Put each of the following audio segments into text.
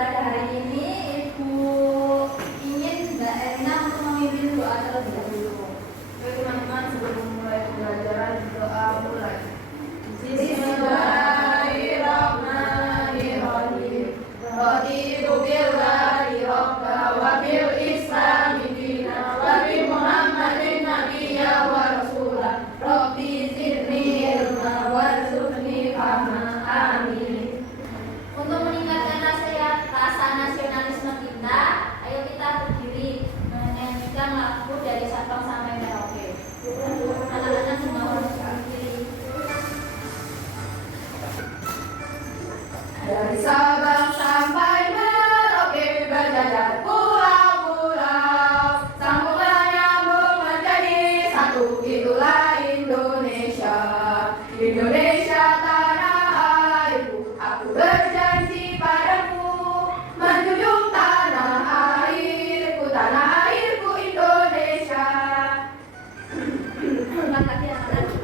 pada hari ini Ibu ingin Mbak Erna untuk memimpin doa terlebih dahulu. Oke teman-teman, sebelum mulai pembelajaran, doa mulai. Bismillahirrahmanirrahim. Raditu billahi rabba wa bil islami dina wa bi Muhammadin nabiyya wa rasulah. Rabbi zidni ilma warzuqni fahma. Amin. Untuk meningkatkan rasa nasionalisme kita, ayo kita berdiri menyanyikan lagu dari Sabang sampai Merauke. Anak-anak semua harus berdiri. Dari Sabang sampai Merauke berjajar pulau-pulau, sambungan nyambung menjadi satu, itulah Indonesia. Indonesia tanah airku, aku berjanji padamu, menjunjung tanah airku Indonesia. Terima kasih anak-anak.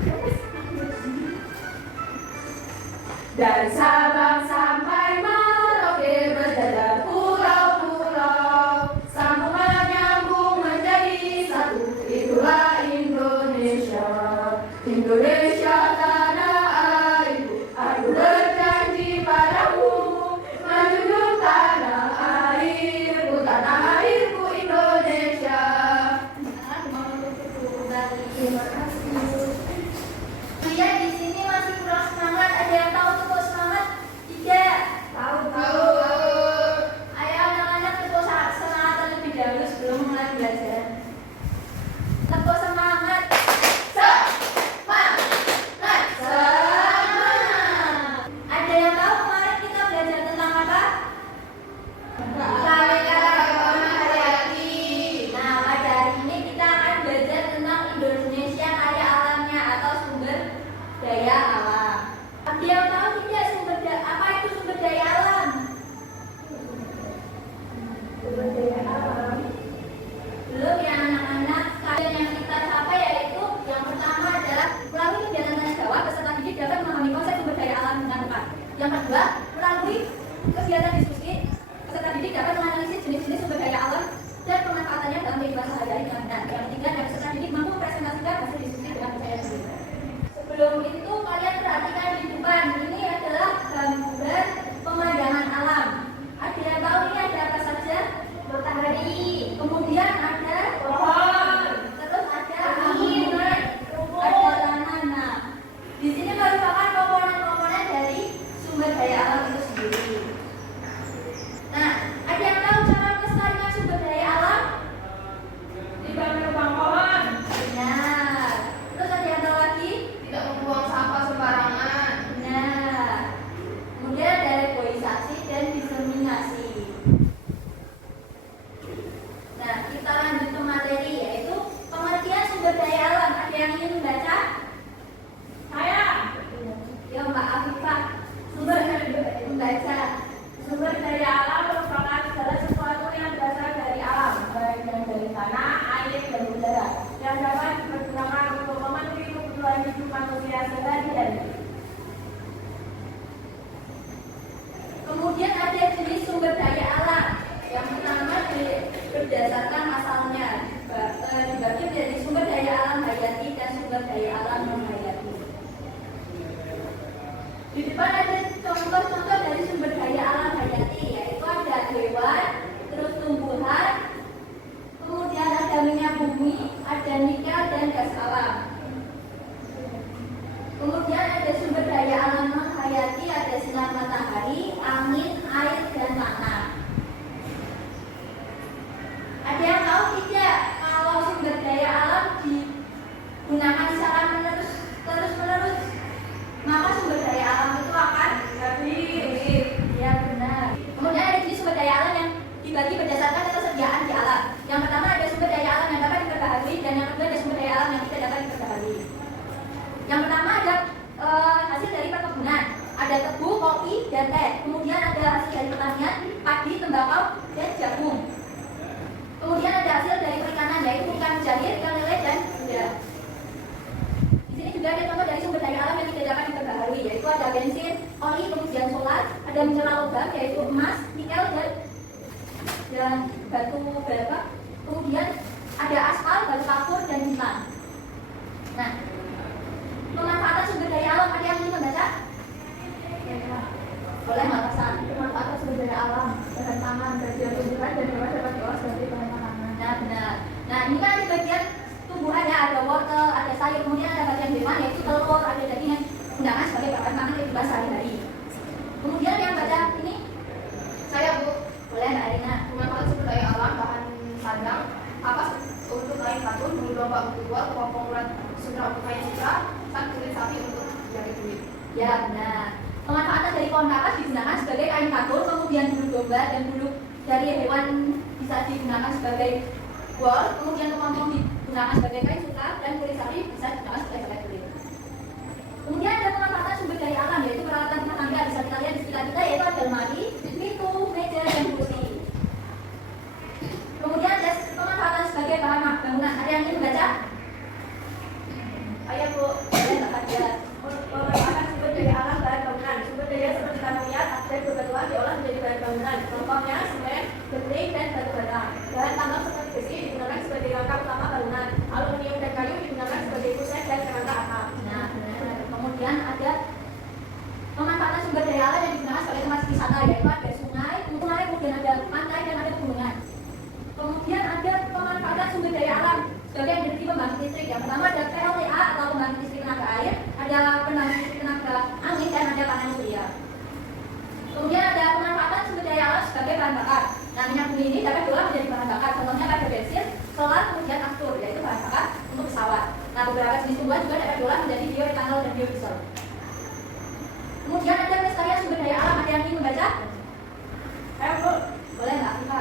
Dari Sabang sampai Merauke berjajar pulau-pulau, sambungan nyambung menjadi satu, itulah Indonesia. Indonesia tanah airku, aku berjanji padamu, menjunjung tanah airku Indonesia. Terima kasih. Lihat di sini masih kurang semangat. Ada yang tahu tepuk semangat? Tidak. Tahu. Ayo anak-anak tepuk semangat terlebih dahulu sebelum mulai belajar. Tepuk semangat. Semangat. Ada yang tahu kemarin kita belajar tentang apa? Nah, pada hari ini kita akan belajar tentang Indonesia kaya alamnya atau sumber daya alam. Ada yang tahu tidak apa itu sumber daya alam? Sumber daya alam. Belum ya anak-anak. Kalian yang kita capai yaitu yang pertama adalah melalui kegiatan tanya jawab peserta didik dapat memahami konsep sumber daya alam dengan tepat. Yang kedua, melalui kegiatan diskusi peserta didik dapat menganalisis jenis-jenis sumber daya alam dan pemanfaatannya dalam kehidupan sehari-hari dengan benar. Yang ketiga, dan peserta didik mampu mempresentasikan hasil diskusi dengan percaya diri. Sebelum itu, kalian perhatikan di depan. Ini adalah gambar pemandangan alam. Ada yang tahu ini ada apa saja? Matahari. Kemudian ada Pohon. terus ada angin, ada tanah. Nah, di sini merupakan komponen-komponen dari sumber daya alam itu sendiri. Nah, ada yang tahu cara melestarikan sumber daya alam? Tidak menebang pohon. Benar. Terus ada yang tahu lagi? Tidak membuang sampah sembarangan. Nah, kemudian ada reboisasi dan diseminasi. Nah, kita lanjut ke materi yaitu pengertian sumber daya alam. Ada yang ingin membaca? Saya. Ya, Mbak Afifah. Sumber membaca. Sumber daya alam merupakan segala sesuatu yang berasal dari alam, baik yang dari tanah, air, dan udara, yang dapat digunakan untuk memenuhi kebutuhan hidup manusia sehari-hari. Kemudian ada jenis sumber daya alam. Yang pertama berdasarkan asalnya dibagi menjadi sumber daya alam hayati dan sumber daya alam non hayati. Di depan ada contoh-contoh dari sumber daya alam hayati, yaitu ada hewan, terus tumbuhan, kemudian ada minyak bumi, ada nikel dan gas alam. Kemudian ada sumber daya alam non hayati, ada sinar matahari, angin, air, dan tanah. Ada yang tahu tidak kalau sumber daya alam digunakan secara terus-menerus, maka sumber daya alam itu akan habis. Ya benar. Kemudian ada jenis sumber daya alam yang dibagi berdasarkan ketersediaan di alam. Yang pertama ada sumber daya alam yang dapat diperbaharui dan yang kedua ada sumber daya alam yang tidak dapat diperbaharui. Yang pertama ada hasil dari perkebunan, ada tebu, kopi, dan teh. Kemudian ada hasil dari pertanian, padi, tembakau, dan jagung. Kemudian ada hasil dari perikanan, yaitu ikan jahir, ikan lele, dan udang. Di sini juga ada contoh dari sumber daya alam yang tidak dapat diperbaharui, yaitu ada bensin, oli, kemudian solar, ada mineral logam yaitu emas, nikel dan batu bara, kemudian ada aspal, batu kapur dan bintang. Nah, pemanfaatan sumber daya alam, ada yang ingin membaca? Boleh nggak pesan? Pemanfaatan sumber daya alam, bahan pangan, bagian tumbuhan dan hewan dapat diolah sebagai bahan makanan. Nah, benar. Nah, ini kan di bagian tumbuhan ya, ada wortel, ada sayur, kemudian ada bagian hewan yaitu telur, ada daging yang digunakan sebagai bahan pangan yang dibahas sehari-hari. Kemudian yang baca ini saya Bu, boleh Mbak Arina. Pemanfaatan sumber daya alam, bahan sandang, kapas untuk kain katun, bulu domba untuk jual, kelompok urat sutra untuk kain sutra, dan kulit sapi untuk jari kulit. Ya benar. Pemanfaatan dari pohon kapas digunakan sebagai kain katun, kemudian bulu domba dan bulu dari hewan bisa digunakan sebagai wol, kemudian kepompong digunakan sebagai kain sutra, dan kulit sapi bisa digunakan sebagai helai kulit. Kemudian ada pemanfaatan sumber daya alam yaitu peralatan rumah tangga, bisa kita lihat di sekitar kita yaitu ada lemari, pintu, meja dan kursi. Kemudian ada pemanfaatan sebagai bahan bangunan. Ada yang ingin membaca? Ayo Bu, boleh Mbak Fajar. Pemanfaatan sumber daya alam bahan bangunan. Sumber daya seperti tanah liat dan bebatuan diolah menjadi bahan bangunan. Contohnya semen, bening dan batu bara. Bahan tambang seperti besi digunakan sebagai rangka utama bangunan. Aluminium dan kayu digunakan sebagai kusen dan kerangka atap. Nah, benar. Kemudian ada pemanfaatan sumber daya alam yang digunakan sebagai tempat wisata yaitu ada sungai, kemudian ada pantai dan ada pegunungan. Kemudian ada pemanfaatan sumber daya alam sebagai energi pembangkit listrik. Yang pertama ada PLTA atau pembangkit listrik tenaga air, ada pembangkit listrik tenaga angin dan ada panen surya. Kemudian ada pemanfaatan sumber daya alam sebagai bahan bakar. Nah, minyak bumi ini dapat diolah menjadi bahan bakar. Contohnya pada bensin, solar, kemudian aftur yaitu bahan bakar untuk pesawat. Nah, beberapa jenis tumbuhan juga dapat diolah menjadi bioetanol dan biodiesel. Kemudian ada pelestarian sumber daya alam. Ada yang ingin membaca? Ayo Bu, Boleh nggak kita?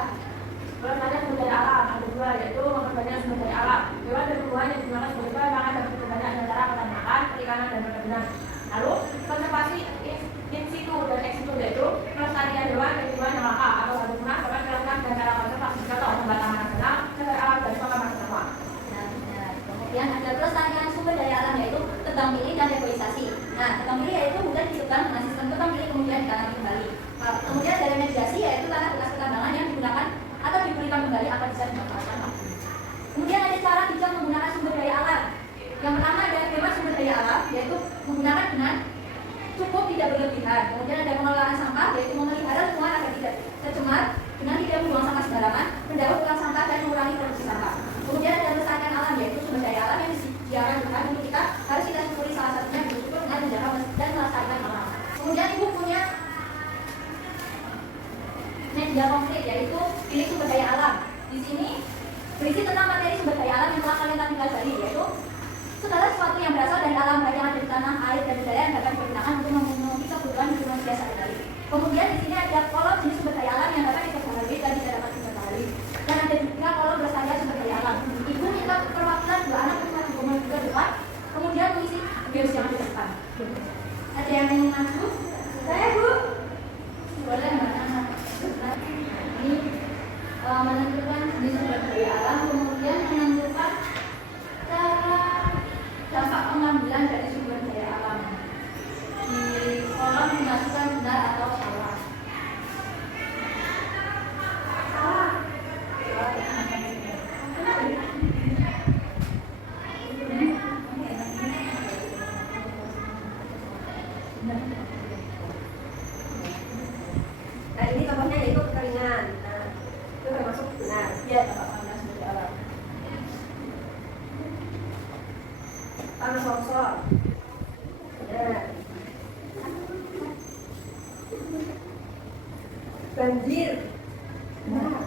pelestarian sumber daya alam ada dua, yaitu memperbanyak sumber daya alam. Hewan dan tumbuhan yang digunakan sebagai bahan makan dapat diperbanyak dengan cara peternakan, perikanan dan perkebunan. Lalu konservasi in situ dan ex situ, yaitu pelestarian hewan dan tumbuhan yang langka atau baru punah dapat dilakukan dengan cara konservasi atau obat taman nasional, cagar alam dan pengaman satwa. Nah, benar. Kemudian ada pelestarian sumber daya alam yaitu tebang pilih dan reboisasi. Nah, tebang pilih yaitu mudah ditebang dengan sistem tebang pilih kemudian ditanami kembali. Kemudian ada remediasi yaitu tanah bekas pertambangan yang digunakan atau dipulihkan kembali agar bisa dimanfaatkan lagi. Kemudian ada cara bijak menggunakan sumber daya alam. Yang pertama ada hemat sumber daya alam yaitu menggunakan dengan cukup tidak berlebihan. Kemudian ada pengelolaan sampah yaitu memelihara lingkungan agar tidak tercemar dengan tidak membuang sampah sembarangan, mendaur ulang sampah dan mengurangi produksi sampah. Kemudian ada melestarikan alam yaitu sumber daya alam yang disediakan Tuhan untuk kita harus kita syukuri, salah satunya bersyukur dengan menjaga dan melestarikan alam. Kemudian ibu punya media konkret yaitu pilih sumber daya alam. Di sini berisi tentang materi sumber daya alam yang telah kalian pelajari yaitu segala sesuatu yang berasal dari alam baik yang ada di tanah, air dan udara yang dapat digunakan untuk memenuhi kebutuhan hidup manusia sehari-hari. Kemudian di sini ada kolom jenis sumber daya alam yang dapat diperbaharui dan tidak dapat diperbaharui. Dan ada juga kolom pelestarian sumber daya alam. Ibu minta perwakilan dua anak kemudian ke depan, kemudian mengisi games yang di depan. Ada yang ingin maju? Saya Bu. Boleh nggak? Ini menentukan jenis sumber daya alam, kemudian menentukan cara dampak pengambilan dari sumber daya alam. Di kolom dimasukkan benar atau salah. Salah. Nah, ini contohnya yaitu kekeringan. Nah, itu termasuk benar. Ya, dampak pengambilan sumber daya alam. Tanah longsor. Benar. Banjir. Benar.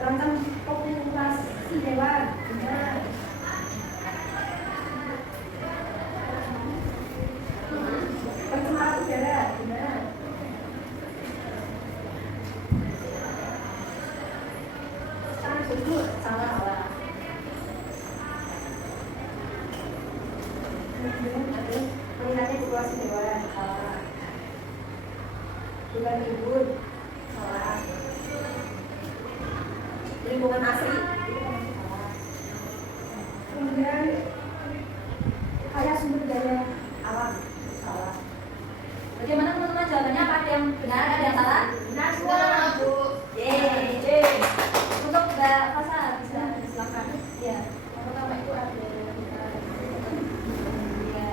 Tentang populasi hewan. Benar. Pencemaran udara. Benar. Tanah subur. Salah. Meningkatnya populasi hewan. Salah. Bukan libur. Salah. Lingkungan asri. Kemudian yang benar, ada yang salah? Benar semua. Bu. Yeay. Untuk Mbak Fasa bisa silakan. Iya. Yang pertama itu ada Iya.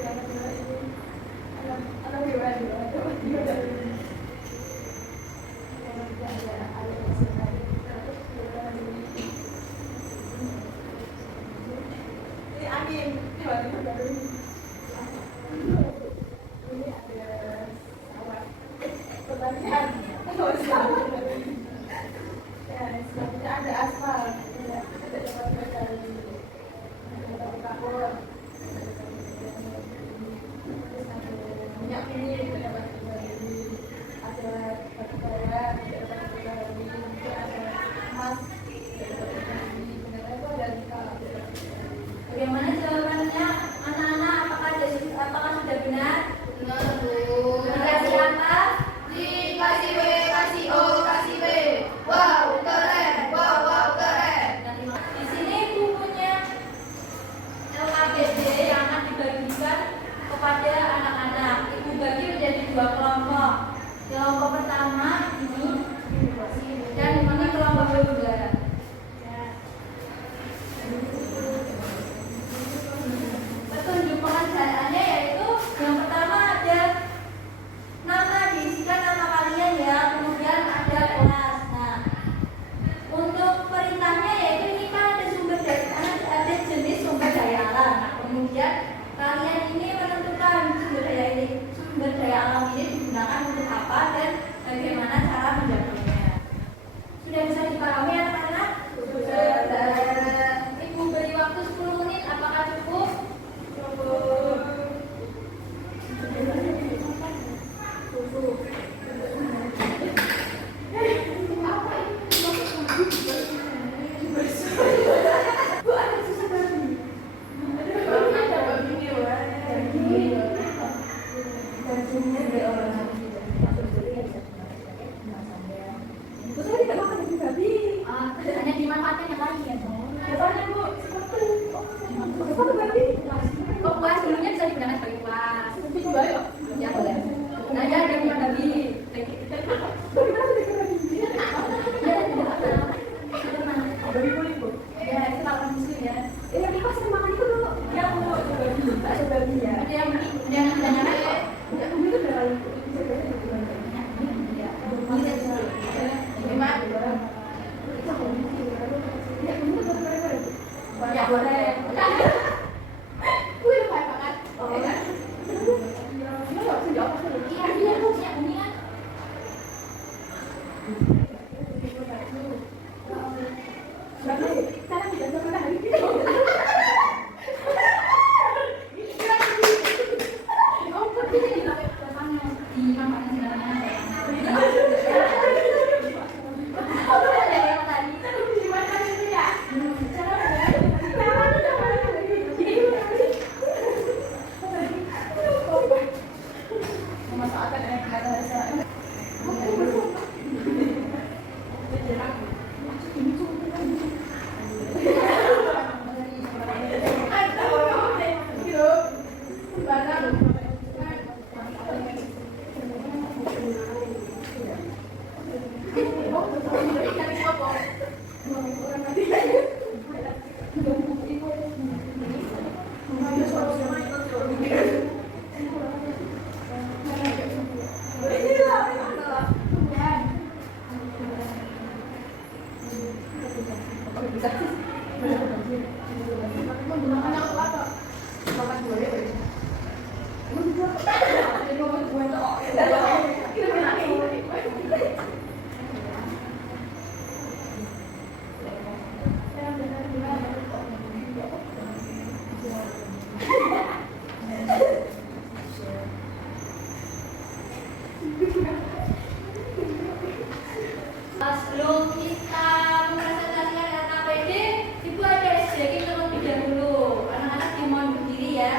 yang kedua itu ada hewan. Angin, tiba-tiba ini ada sawah pertanian, ya selanjutnya ada aspal, ada tempat dari kapur, terus ada minyak ini, ada batu bara, ada batu bara, ada batu bara, ada emas, benar itu ada Bagaimana jawabannya anak-anak? Apakah sudah benar? Benar, Bu. Dikasih apa? Dikasih B, kasih O, kasih B. Wow, keren. Wow, wow, keren. Di sini bukunya LKPD yang akan dibagikan kepada anak-anak. Ibu bagi menjadi 2 kelompok. Kelompok pertama ini dan ini kelompok kedua. Petunjuk pengerjaannya yaitu yang pertama ada nama, diisikan nama kalian ya, kemudian ada kelas. Nah, untuk perintahnya yaitu ini kan ada ada jenis sumber daya alam. Nah, kemudian kalian ini menentukan sumber daya alam ini digunakan untuk apa dan bagaimana cara menjaganya. Sudah bisa dipahami anak-anak? Sudah. Ibu beri waktu 10 menit, apakah cukup? Hanya dimanfaatkan yang lain. Kok kuas dulunya bisa digunakan sebagai kuas? Ya boleh. Nah ya ada yang tadi. Ya itu kalau muslim ya. Yang kita sering makan itu dulu. Ya bu, bakso babi ya. Yang itu berapa? Ya boleh. Wih, baik banget. Oh, Ya kan? iya, punya kuningan. Sebelum kita mempresentasikan LKPD, Ibu ada SDG terlebih dahulu. Anak-anak dimohon berdiri ya.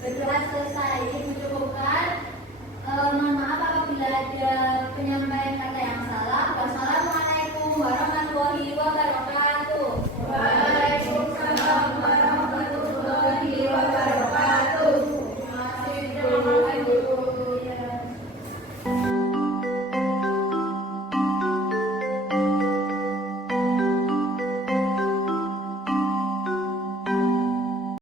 Berdoa selesai, Ibu cukupkan. Mohon maaf apabila ada